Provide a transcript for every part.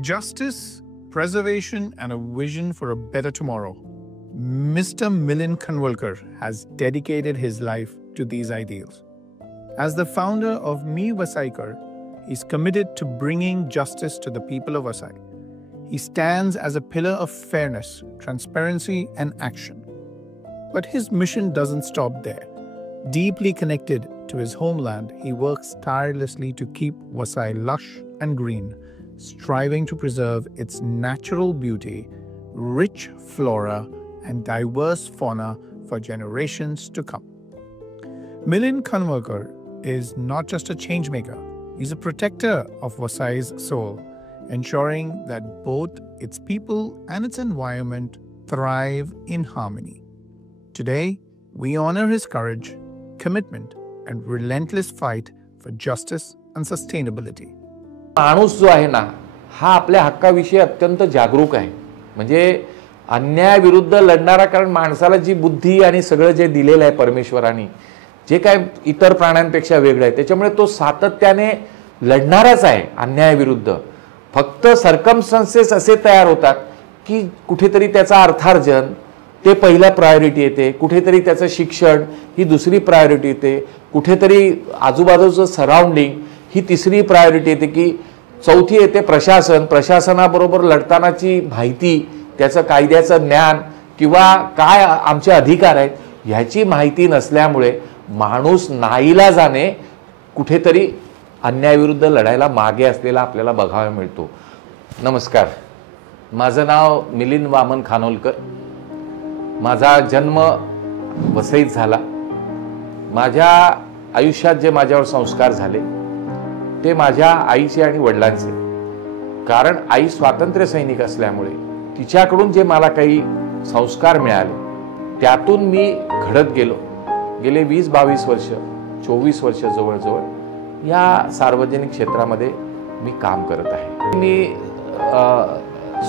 Justice, preservation, and a vision for a better tomorrow. Mr. Milind Kanwalkar has dedicated his life to these ideals. As the founder of Me Vasaikar, he's committed to bringing justice to the people of Vasai. He stands as a pillar of fairness, transparency, and action. But his mission doesn't stop there. Deeply connected to his homeland, he works tirelessly to keep Vasai lush and green, striving to preserve its natural beauty, rich flora, and diverse fauna for generations to come. Milind Kanwalkar is not just a changemaker, he's a protector of Vasai's soul, ensuring that both its people and its environment thrive in harmony. Today, we honor his courage, commitment, and relentless fight for justice and sustainability. माणूस जो आहे ना हा आपल्या हक्काविषयी अत्यंत जागरूक आहे. म्हणजे अन्यायाविरुद्ध लढणारा, कारण माणसाला जी बुद्धी आणि सगळं जे दिलेलं आहे परमेश्वराने, जे काय इतर प्राण्यांपेक्षा वेगळं आहे, त्याच्यामुळे तो सातत्याने लढणारच आहे अन्यायाविरुद्ध. फक्त सर्कमस्टन्सेस असे तयार होतात की कुठेतरी त्याचा अर्थार्जन ते पहिला प्रायोरिटी येते, कुठेतरी त्याचं शिक्षण ही दुसरी प्रायोरिटी येते, कुठेतरी आजूबाजूचं सराउंडिंग ही तिसरी प्रायोरिटी येते, की चौथी येते प्रशासन. प्रशासनाबरोबर लढतानाची माहिती, त्याचं कायद्याचं ज्ञान किंवा काय आमचे अधिकार आहेत ह्याची माहिती नसल्यामुळे माणूस नाईलाजाने कुठेतरी अन्यायाविरुद्ध लढायला मागे असलेला आपल्याला बघायला मिळतो. नमस्कार, माझं नाव मिलिंद वामन खानोलकर. माझा जन्म वसईत झाला. माझ्या आयुष्यात जे माझ्यावर संस्कार झाले ते माझ्या आईचे आणि वडिलांचे. कारण आई स्वातंत्र्य सैनिक असल्यामुळे तिच्याकडून जे मला काही संस्कार मिळाले त्यातून मी घडत गेलो. गेले 20-22 वर्ष, 24 वर्ष जवळजवळ या सार्वजनिक क्षेत्रामध्ये मी काम करत आहे. मी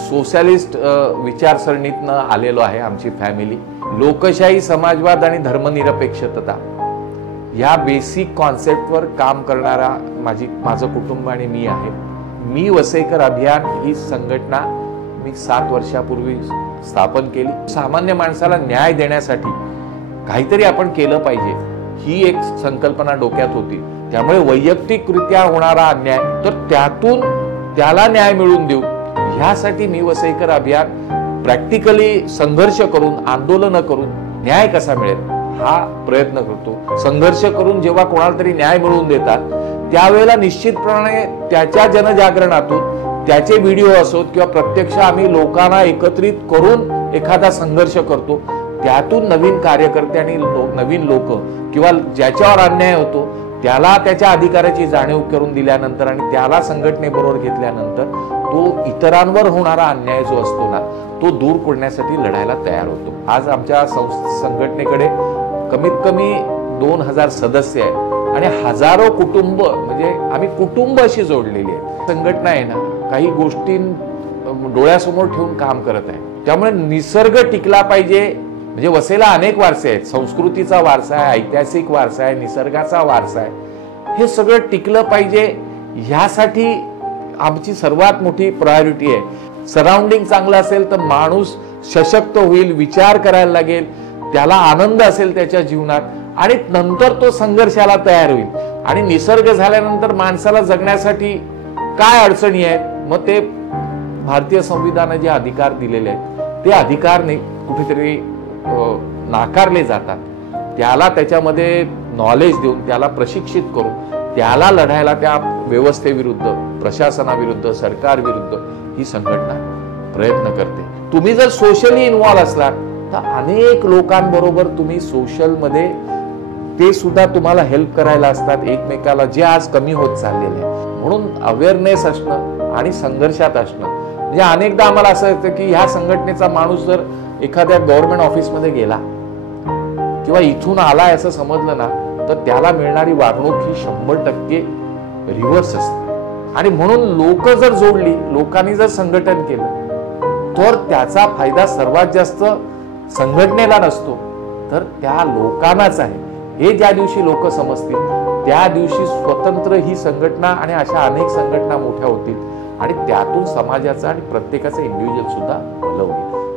सोशलिस्ट विचारसरणीतनं आलेलो आहे. आमची फॅमिली लोकशाही, समाजवाद आणि धर्मनिरपेक्षता या बेसिक कॉन्सेप्टवर काम करणारा माझं कुटुंब आणि मी आहे. मी वसईकर अभियान ही संघटना मी 7 वर्षापूर्वी स्थापन केली. सामान्य माणसाला न्याय देण्यासाठी काहीतरी आपण केलं पाहिजे ही एक संकल्पना डोक्यात होती. त्यामुळे वैयक्तिकरित्या होणारा अन्याय तर त्यातून त्याला न्याय मिळवून देऊ ह्यासाठी मी वसईकर अभियान प्रॅक्टिकली संघर्ष करून, आंदोलन करून न्याय कसा मिळेल हा प्रयत्न करतो. संघर्ष करून जेव्हा कोणाला तरी न्याय मिळवून देतात त्यावेळेला निश्चितपणे त्याच्या जनजागरणातून त्याचे व्हिडिओ असोत किंवा प्रत्यक्ष आम्ही लोकांना एकत्रित करून एखादा संघर्ष करतो. त्यातून नवीन कार्यकर्ते आणि नवीन लोक किंवा ज्याच्यावर अन्याय होतो त्याला त्याच्या अधिकाराची जाणीव करून दिल्यानंतर आणि त्याला संघटनेबरोबर घेतल्यानंतर तो इतरांवर होणारा अन्याय जो असतो ना तो दूर करण्यासाठी लढायला तयार होतो. आज आमच्या संघटनेकडे कमीत कमी 2000 सदस्य आहेत आणि हजारो कुटुंब, म्हणजे आम्ही कुटुंब अशी जोडलेली आहे. संघटना आहे ना काही गोष्टी डोळ्यासमोर ठेवून काम करत आहे. त्यामुळे निसर्ग टिकला पाहिजे. म्हणजे वसईला अनेक वारसे आहेत. संस्कृतीचा वारसा आहे, ऐतिहासिक वारसा आहे, निसर्गाचा वारसा आहे. हे सगळं टिकलं पाहिजे ह्यासाठी आमची सर्वात मोठी प्रायोरिटी आहे. सराउंडिंग चांगलं असेल तर माणूस सशक्त होईल, विचार करायला लागेल, त्याला आनंद असेल त्याच्या जीवनात आणि नंतर तो संघर्षाला तयार होईल. आणि निसर्ग झाल्यानंतर माणसाला जगण्यासाठी काय अडचणी आहेत, मग ते भारतीय संविधानाने जे अधिकार दिलेले आहेत ते अधिकार कुठेतरी नाकारले जातात. त्याला त्याच्यामध्ये नॉलेज देऊन, त्याला प्रशिक्षित करून त्याला लढायला त्या व्यवस्थेविरुद्ध, प्रशासनाविरुद्ध, सरकारविरुद्ध ही संघटना प्रयत्न करते. तुम्ही जर सोशली इन्व्हॉल्व असलात तर अनेक लोकांबरोबर तुम्ही सोशलमध्ये ते सुद्धा तुम्हाला हेल्प करायला असतात एकमेकाला, जे आज कमी होत चाललेले आहे. म्हणून अवेअरनेस असणं आणि संघर्षात असणं. म्हणजे अनेकदा आम्हाला असं येतं की ह्या संघटनेचा माणूस जर एखाद्या गव्हर्नमेंट ऑफिसमध्ये गेला किंवा इथून आलाय असं समजलं ना तर त्याला मिळणारी वागणूक ही 100% रिव्हर्स असते. आणि म्हणून लोक जर जोडली, लोकांनी जर संघटन केलं तर त्याचा फायदा सर्वात जास्त संघटनेला नसतो तर त्या लोकांनाच आहे. हे ज्या दिवशी लोक समजतील त्या दिवशी स्वतंत्र ही संघटना आणि अशा अनेक संघटना मोठ्या होतील आणि त्यातून समाजाचं आणि प्रत्येकाचं इंडिव्हिज्युअल सुद्धा भलं होईल.